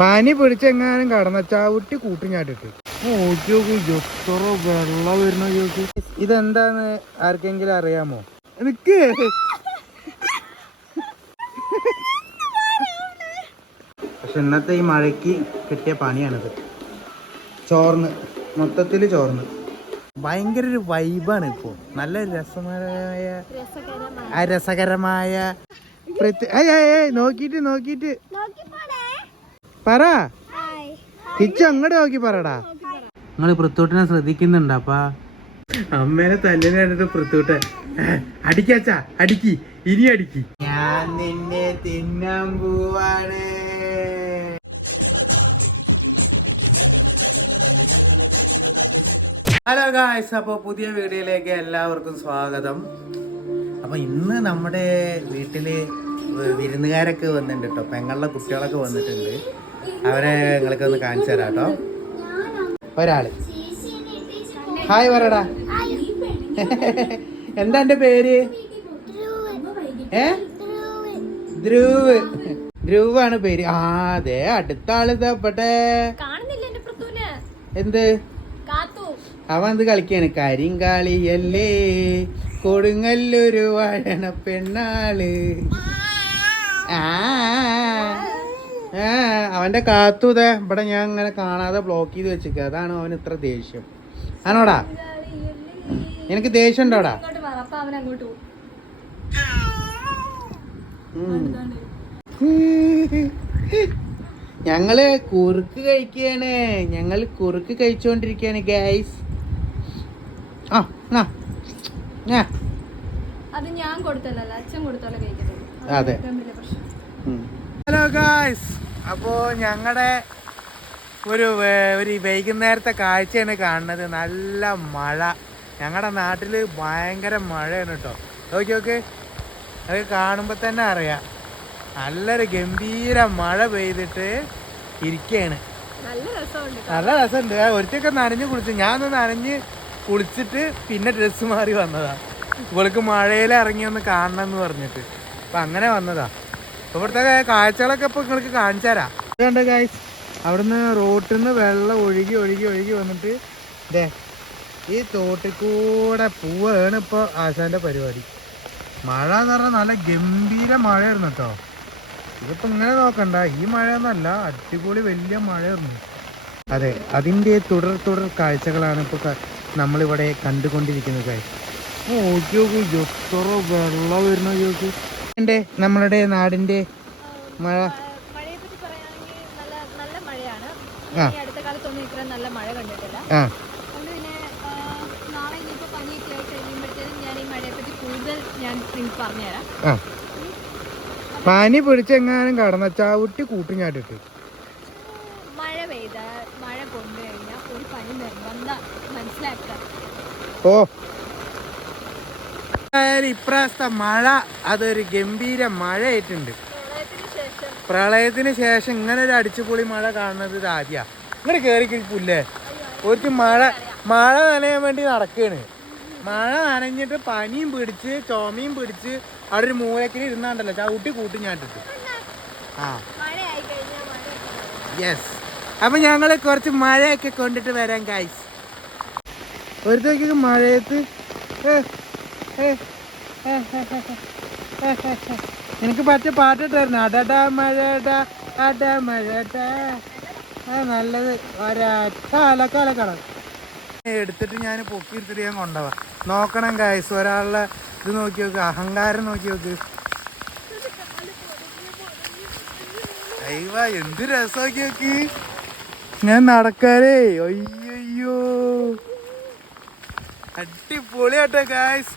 പനി പിടിച്ചെങ്ങാനും കടന്ന ചവിട്ടി കൂട്ടിഞ്ഞാട്ടിട്ട് നോക്കി നോക്കൂ എത്ര വെള്ളം വരുന്ന ചോദിച്ചു ഇതെന്താന്ന് ആർക്കെങ്കിലും അറിയാമോ? നിക്ക് പക്ഷെ ഇന്നത്തെ ഈ മഴയ്ക്ക് കിട്ടിയ പണിയാണിത്. ചോർന്ന്. മൊത്തത്തിൽ ചോർന്ന്. ഭയങ്കര ഒരു വൈബാണ് ഇപ്പോൾ നല്ല രസകരമായ പ്രത്യ- നോക്കിട്ട് നോക്കിയിട്ട് നോക്കിയിട്ട്. പറ. കിച്ചു അങ്ങോട്ട് നോക്കി പറടാ. നിങ്ങൾ പൃത്തൂട്ടിനെ ശ്രദ്ധിക്കുന്നുണ്ട് അപ്പ. അമ്മേനെ തല്ലിനെ പൃത്തൂട്ട് പൃത്തൂട്ടെ അടിക്കാച്ചാ അടിക്കി ഇനി അടിക്കി. ഞാൻ നിന്നെ തിന്നാൻ പോവാണ്. ഹലോ ഗായ്സ് അപ്പോൾ പുതിയ വീഡിയോയിലേക്ക് എല്ലാവർക്കും സ്വാഗതം. അപ്പോൾ ഇന്ന് നമ്മുടെ വീട്ടിൽ വിരുന്നുകാരൊക്കെ വന്നിട്ടുണ്ട് കേട്ടോ പെങ്ങളുടെ കുട്ടികളൊക്കെ വന്നിട്ടുണ്ട്. അവരെ നിങ്ങൾക്ക് ഒന്ന് കാണിച്ചു തരാം കേട്ടോ. ഒരാൾ. ഹായ് പറടാ എന്താ എന്റെ പേര്? ഏ? ധ്രുവ്. ധ്രുവാണ് പേര്. ആ അതെ അടുത്ത ആൾ ഇതപ്പെട്ടെ കാണുന്നില്ല എന്റെ പൃഥുവിന്. എന്ത്? കാത്തു. അവൻ എന്ത് കളിക്കാണ്? കരിങ്കാളിയല്ലേ കൊടുങ്ങല്ലൊരു വഴണ പെണ്ണാൾ. ആ. ആ, അവന്റെ കാത്തുതേ ഇവിടെ ഞാൻ ഇങ്ങനെ കാണാതെ ബ്ലോക്ക് ചെയ്ത് വെച്ചിക്ക അതാണ് അവൻ ഇത്ര ദേഷ്യം. ആണോടാ? എനിക്ക് ദേഷ്യം ഉണ്ടോടാ. ഞങ്ങൾ കുറുക്ക് കഴിക്കുകയാണ്. ഞങ്ങൾ കുറുക്ക് കഴിച്ചുകൊണ്ടിരിക്കുകയാണ് ഗൈസ് ആ അത് ഞാൻ കൊടുത്തല്ലോ അച്ഛൻ കൊടുത്തോളെ കഴിക്കത്തുള്ളൂ അതെ. ഹലോ ഗായ്സ് അപ്പോൾ ഞങ്ങളുടെ ഒരു ഒരു വൈകുന്നേരത്തെ കാഴ്ചയാണ് കാണുന്നത്. നല്ല മഴ. ഞങ്ങളുടെ നാട്ടിൽ ഭയങ്കര മഴയാണ് കേട്ടോ നോക്കി നോക്ക്. അത് കാണുമ്പോൾ തന്നെ അറിയാം. നല്ലൊരു ഗംഭീര മഴ പെയ്തിട്ട് ഇരിക്കയാണ്. നല്ല രസമുണ്ട് ഒരുത്തൊക്കെ നനഞ്ഞ് കുളിച്ചു. ഞാനൊന്ന് നനഞ്ഞ് കുളിച്ചിട്ട് പിന്നെ ഡ്രസ്സ് മാറി വന്നതാ. ഇവൾക്ക് മഴയിൽ ഇറങ്ങി ഒന്ന് കാണണം എന്ന് പറഞ്ഞിട്ട്. അപ്പൊ അങ്ങനെ വന്നതാ. ഇവിടുത്തെ കാഴ്ചകളൊക്കെ ഇപ്പൊ നിങ്ങൾക്ക് കാണിച്ചു തരാം കണ്ട ഗായ്സ് അവിടുന്ന് റോട്ടിൽ നിന്ന് വെള്ളം ഒഴുകി ഒഴുകി ഒഴുകി വന്നിട്ട് ദേ ഈ തോട്ടിൽ കൂടെ പോവാണ് ഇപ്പൊ ആശാന്റെ പരിപാടി. മഴ എന്ന് പറഞ്ഞാൽ നല്ല ഗംഭീര മഴയായിരുന്നു കേട്ടോ. ഇതിപ്പോ ഇങ്ങനെ നോക്കണ്ട ഈ മഴയൊന്നല്ല അടിപൊളി വലിയ മഴയായിരുന്നു. അതെ അതിന്റെ തുടർ തുടർ കാഴ്ചകളാണ് ഇപ്പോൾ നമ്മളിവിടെ കണ്ടുകൊണ്ടിരിക്കുന്നത്. നോക്കി നോക്കൂ എത്ര വെള്ളം വരുന്ന ചോക്ക് എന്റെ നമ്മളുടെ നാടിന്റെ മഴ. പനി പിടിച്ചെങ്ങാനും കടന്ന ചവിട്ടി കൂട്ടിഞ്ഞാട്ടിട്ട് മഴ പെയ്ത മഴ കൊണ്ടുകഴിഞ്ഞാൽ ഒരു പനി നിർബന്ധം. മനസ്സിലാക്കുക ഓ. ഇപ്രാവശ്യത്തെ മഴ അതൊരു ഗംഭീര മഴയായിട്ടുണ്ട്. പ്രളയത്തിന് ശേഷം. പ്രളയത്തിന് ശേഷം ഇങ്ങനെ ഒരു അടിച്ചുപൊളി മഴ കാണുന്നത് ഇത് ആദ്യാ. ഇങ്ങനെ കേറി കിഴിപ്പില്ലേ ഒരു മഴ മഴ നനയാൻ വേണ്ടി നടക്കുകയാണ് മഴ നനഞ്ഞിട്ട് പനിയും പിടിച്ച് ചുമയും പിടിച്ച് അവിടെ ഒരു മൂലക്കിൽ ഇരുന്നാണ്ടല്ലോ ചവിട്ടി കൂട്ടി ഞാട്ടിട്ട് ആ. യെസ് അപ്പൊ ഞങ്ങൾ കുറച്ച് മഴയൊക്കെ കൊണ്ടിട്ട് വരാം ഗൈസ് ഒരു മഴയത്ത്. എനിക്ക് പറ്റിയ പാട്ടിട്ടായിരുന്നു. അടട മഴട അട മഴട. നല്ലത്. ഒരൊറ്റ എടുത്തിട്ട് ഞാൻ പൊക്കി എടുത്തിട്ട് ഞാൻ കൊണ്ടുപോവാ. നോക്കണം കായസ് ഒരാളുടെ ഇത് നോക്കി നോക്ക്. അഹങ്കാരം നോക്കി നോക്ക്. അയ്യ എന്ത് രസമാക്കി നോക്കി ഞാൻ നടക്കാരേ അയ്യോ അടിപൊളിയാട്ടോ ഗായ്സ്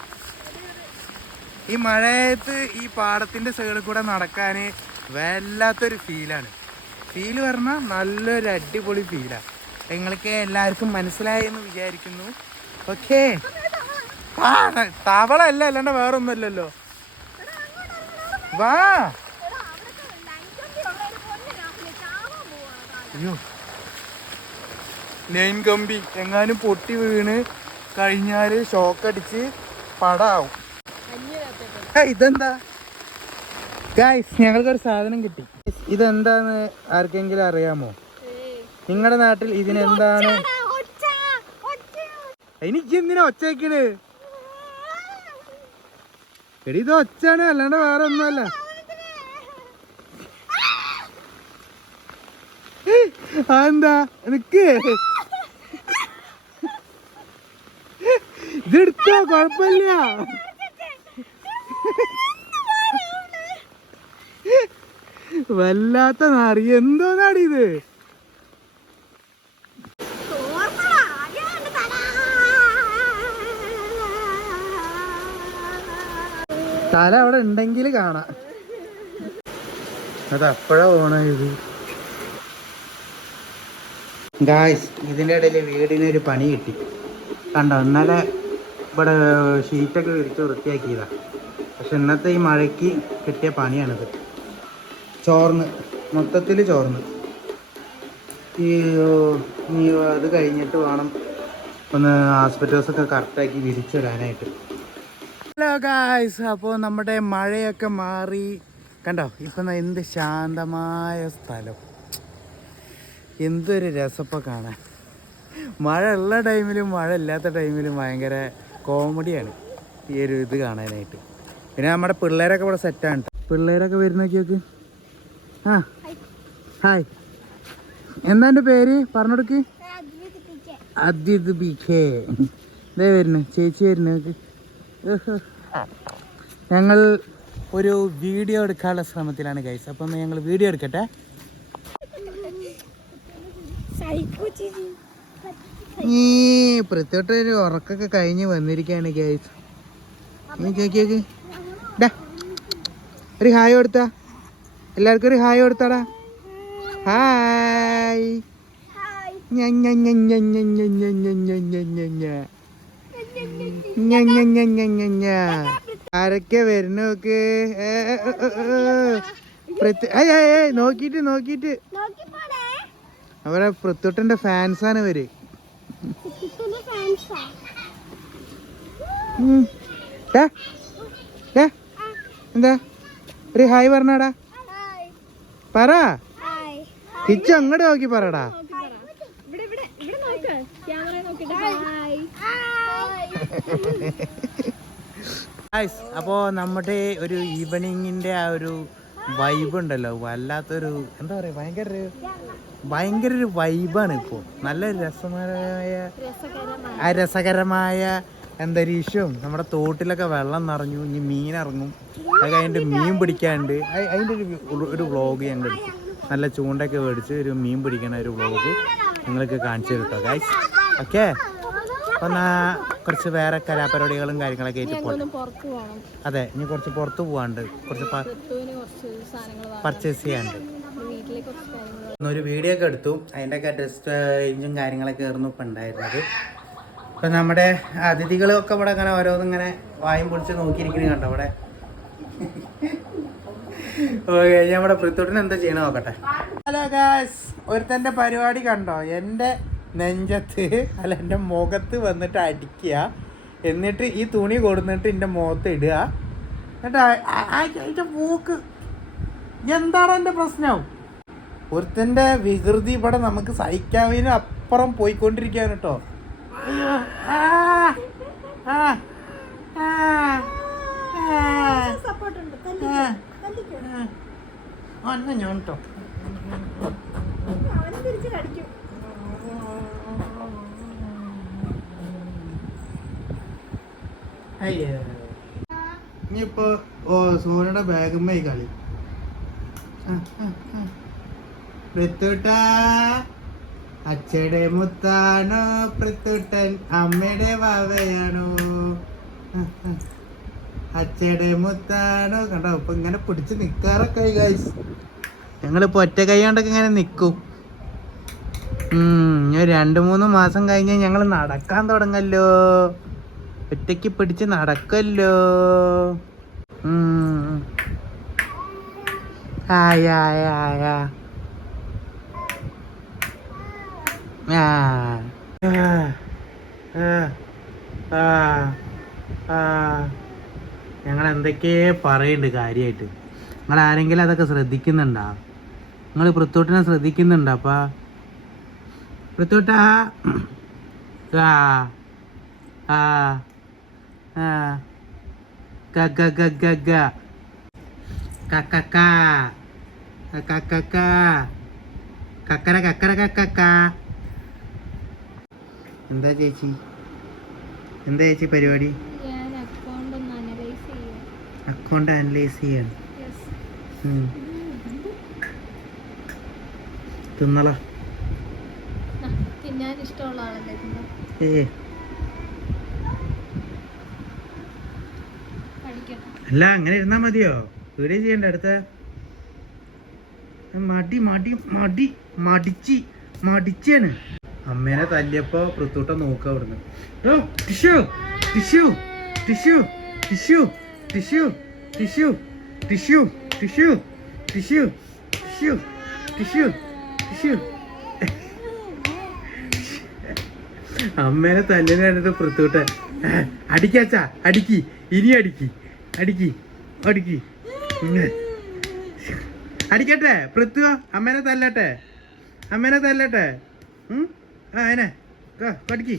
ഈ മഴയത്ത് ഈ പാടത്തിന്റെ സൈഡിൽ കൂടെ നടക്കാൻ വല്ലാത്തൊരു ഫീലാണ് ഫീൽ പറഞ്ഞാൽ നല്ലൊരു അടിപൊളി ഫീലാണ് നിങ്ങൾക്ക് എല്ലാവർക്കും മനസ്സിലായി എന്ന് വിചാരിക്കുന്നു. ഓക്കേ തവളല്ല അല്ലാണ്ട് വേറൊന്നുമല്ലല്ലോ. വാ. അയ്യോ. ലൈൻ കമ്പി എങ്ങാനും പൊട്ടി വീണ് കഴിഞ്ഞാൽ ഷോക്കടിച്ച് പടാവും. ഇതെന്താ? ഗായ്സ് ഞങ്ങൾക്ക് ഒരു സാധനം കിട്ടി. ഇതെന്താന്ന് ആർക്കെങ്കിലും അറിയാമോ? നിങ്ങളുടെ നാട്ടിൽ ഇതിനെന്താണ് എനിക്ക് എന്തിനാ ഒച്ച വെക്കണ് എടി ഇത് ഒച്ചാണ് അല്ലാണ്ട് വേറെ ഒന്നുമല്ല എന്താ? എനിക്ക് ഇതെടുത്തോ കൊഴപ്പില്ല വല്ലാത്ത നാറി. എന്തോ നാടി ഇത്? തല അവിടെ ഉണ്ടെങ്കിൽ കാണാം. അത് അപ്പോഴാ ഇത്. ഗായ്സ് ഇതിന്റെ ഇടയിൽ വീടിന് ഒരു പണി കിട്ടി. കണ്ടോ ഇന്നലെ ഇവിടെ ഷീറ്റൊക്കെ വിരിച്ച് വൃത്തിയാക്കിയതാ. പക്ഷെ ഇന്നത്തെ ഈ മഴയ്ക്ക് കിട്ടിയ പണിയാണിത്. ചോർന്ന് മൊത്തത്തിൽ ചോർന്ന്. ഈ നീ അത് കഴിഞ്ഞിട്ട് വേണം ഒന്ന് ആസ്പെറ്റോസൊക്കെ കറക്റ്റാക്കി വിരിച്ചിടാനായിട്ട്. ഹലോ ഗായ്സ് അപ്പോൾ നമ്മുടെ മഴയൊക്കെ മാറി. കണ്ടോ ഇപ്പം എന്ത് ശാന്തമായ സ്ഥലം. എന്തൊരു രസപ്പ കാണാൻ. മഴ ഉള്ള ടൈമിലും മഴ ഇല്ലാത്ത ടൈമിലും ഭയങ്കര കോമഡിയാണ് ഈ ഒരു ഇത് കാണാനായിട്ട്. പിന്നെ നമ്മുടെ പിള്ളേരൊക്കെ ഇവിടെ സെറ്റാണ് പിള്ളേരൊക്കെ വരുന്നൊക്കെ നോക്ക്. ഹായ് എന്താ എന്റെ പേര്? പറഞ്ഞെടുക്ക്. Advit B K. ഇതേ വരുന്നു. ചേച്ചി വരുന്നു. ഞങ്ങൾ ഒരു വീഡിയോ എടുക്കാനുള്ള ശ്രമത്തിലാണ് ഗൈസ് അപ്പം ഞങ്ങൾ വീഡിയോ എടുക്കട്ടെ. ഈ പ്രത്യേകിട്ട് ഒരു ഉറക്കൊക്കെ കഴിഞ്ഞ് വന്നിരിക്കുകയാണ് ഗൈസ് നീ ചോദിക്കേക്ക് ഒരു ഹായ് കൊടുത്താ. എല്ലാവർക്കും ഒരു ഹായ് കൊടുത്തടാ ഹായ് ആരൊക്കെ വരുന്ന നോക്ക് നോക്കിട്ട് നോക്കിട്ട് അവരെ പൃത്തുട്ടന്റെ ഫാൻസാണ് ഇവർ എന്താ ഒരു ഹായ് പറഞ്ഞാടാ പറ. തിരിച്ചു അങ്ങോട്ട് നോക്കി പറടാ. അപ്പോ അപ്പോൾ നമ്മുടെ ഒരു ഈവനിങ്ങിന്റെ ആ ഒരു വൈബ് ഉണ്ടല്ലോ. വല്ലാത്തൊരു എന്താ പറയുക ഭയങ്കര ഒരു ഭയങ്കര ഒരു വൈബാണ് ഇപ്പോൾ നല്ല ആ രസകരമായ അന്തരീക്ഷവും നമ്മുടെ തോട്ടിലൊക്കെ വെള്ളം നിറഞ്ഞു ഇനി മീൻ ഇറങ്ങും. അത് കഴിഞ്ഞിട്ട് മീൻ പിടിക്കാണ്ട് അതിന്റെ ഒരു ഒരു വ്ളോഗ് ഞങ്ങൾ എടുക്കും നല്ല ചൂണ്ടൊക്കെ മേടിച്ച് ഒരു മീൻ പിടിക്കണ ഒരു വ്ളോഗ് നിങ്ങൾക്ക് കാണിച്ചു കേട്ടോ ഗൈസ് ഓക്കെ അപ്പം എന്നാ കുറച്ച് വേറെ കലാപരിപാടികളും കാര്യങ്ങളൊക്കെ ആയിട്ട് പോകണം അതെ ഇനി കുറച്ച് പുറത്ത് പോകാണ്ട് കുറച്ച് പർച്ചേസ് ചെയ്യാണ്ട് ഒരു വീഡിയോ ഒക്കെ എടുത്തു. അതിന്റെയൊക്കെ ഡ്രസ് ഇഞ്ചും കാര്യങ്ങളൊക്കെ ആയിരുന്നു ഇപ്പം ഉണ്ടായിരുന്നത്. ഇപ്പം നമ്മുടെ അതിഥികളൊക്കെ ഇവിടെ അങ്ങനെ ഓരോന്നിങ്ങനെ വായും പൊളിച്ച് നോക്കിയിരിക്കുന്നത് കണ്ടോ അവിടെ ഓക്കെ നമ്മുടെ പൃഥ്വിട്ടിന് എന്താ ചെയ്യണ നോക്കട്ടെ. ഹലോ ഗാസ് ഒരുത്തന്റെ പരിപാടി കണ്ടോ? എന്റെ നെഞ്ചത്ത് അല്ല എന്റെ മുഖത്ത് വന്നിട്ട് അടിക്കുക. എന്നിട്ട് ഈ തുണി കൊടുന്നിട്ട് എന്റെ മുഖത്ത് ഇടുക. എന്നിട്ട് മൂക്ക്. എന്താണ് എന്റെ പ്രശ്നം? ഒരുത്തന്റെ വികൃതി ഇവിടെ നമുക്ക് സഹിക്കാവിന് അപ്പുറം പോയിക്കൊണ്ടിരിക്കുകയാണ് കേട്ടോ. അന്ന ഞാൻ കേട്ടോ അയ്യോ ഇനിയിപ്പോ ഓ സൂര്യയുടെ ബാഗമ്മേ കളി വെത്തുട്ടാ അച്ഛയുടെ മുത്താണോ പൃത്തുട്ടൻ അമ്മയുടെ വാവയാണോ? അച്ഛയുടെ മുത്താണോ? കണ്ടോ ഇപ്പൊ ഇങ്ങനെ പിടിച്ച് നിക്കാറൊക്കെ ഗൈസ് ഞങ്ങളിപ്പോ ഒറ്റ കൈ കൊണ്ടൊക്കെ ഇങ്ങനെ നിക്കും. രണ്ട് മൂന്ന് മാസം കഴിഞ്ഞ് ഞങ്ങൾ നടക്കാൻ തുടങ്ങല്ലോ. ഒറ്റയ്ക്ക് പിടിച്ച് നടക്കല്ലോ. ആയ, ആയ, ആയ. ഞങ്ങൾ എന്തൊക്കെയേ പറയുന്നുണ്ട് കാര്യമായിട്ട് നിങ്ങൾ ആരെങ്കിലും അതൊക്കെ ശ്രദ്ധിക്കുന്നുണ്ടോ? നിങ്ങൾ പൃത്തോട്ടിനെ ശ്രദ്ധിക്കുന്നുണ്ടോ അപ്പാ? പൃത്തോട്ടാ ആ. ആ. ആ. കക്കര കക്കര കക്കക്ക എന്താ ചേച്ചി? എന്താ ചേച്ചി പരിപാടി? അക്കൗണ്ട് അനലൈസ് ചെയ്യാണ്. തിന്നള തിന്നാൻ ഇഷ്ടമുള്ള ആളല്ലേ തിന്നാൻ ഏ. അല്ല അങ്ങനെ ഇരുന്നാ മതിയോ? വീഡിയോ ചെയ്യണ്ട അടുത്ത. മടി മടി മടി മടിച്ച് മടിച്ചാണ്. അമ്മേനെ തല്ലിയപ്പോ പൃത്തൂട്ട നോക്കുക അവിടുന്ന് tissue tissue tissue tissue tissue tissue tissue tissue tissue tissue tissue tissue അമ്മേനെ തല്ലിനെ കണ്ടിട്ട് പൃത്തൂട്ട അടിക്കാച്ചാ അടിക്കി ഇനി അടിക്കി അടിക്കി അടിക്കി. അടിക്കട്ടെ പൃഥ്വ അമ്മേനെ തല്ലട്ടെ അമ്മേനെ തല്ലട്ടെ? ആ എന്നെ കടിക്ക്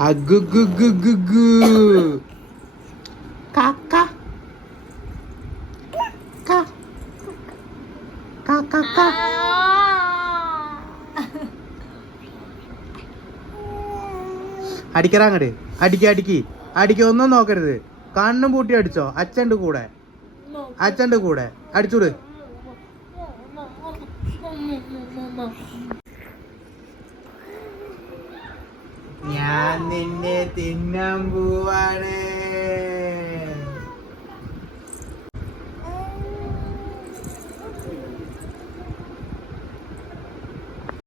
Agugugugugu. അടിക്കറാ അങ്ങട്. അടിക്ക അടിക്കി. അടിക്ക ഒന്നും നോക്കരുത്. കണ്ണും പൂട്ടി അടിച്ചോ. അച്ഛന്റെ കൂടെ. അച്ഛന്റെ കൂടെ. അടിച്ചൂട്. ഞാൻ നിന്നെ തിന്നാൻ പോവാണ്.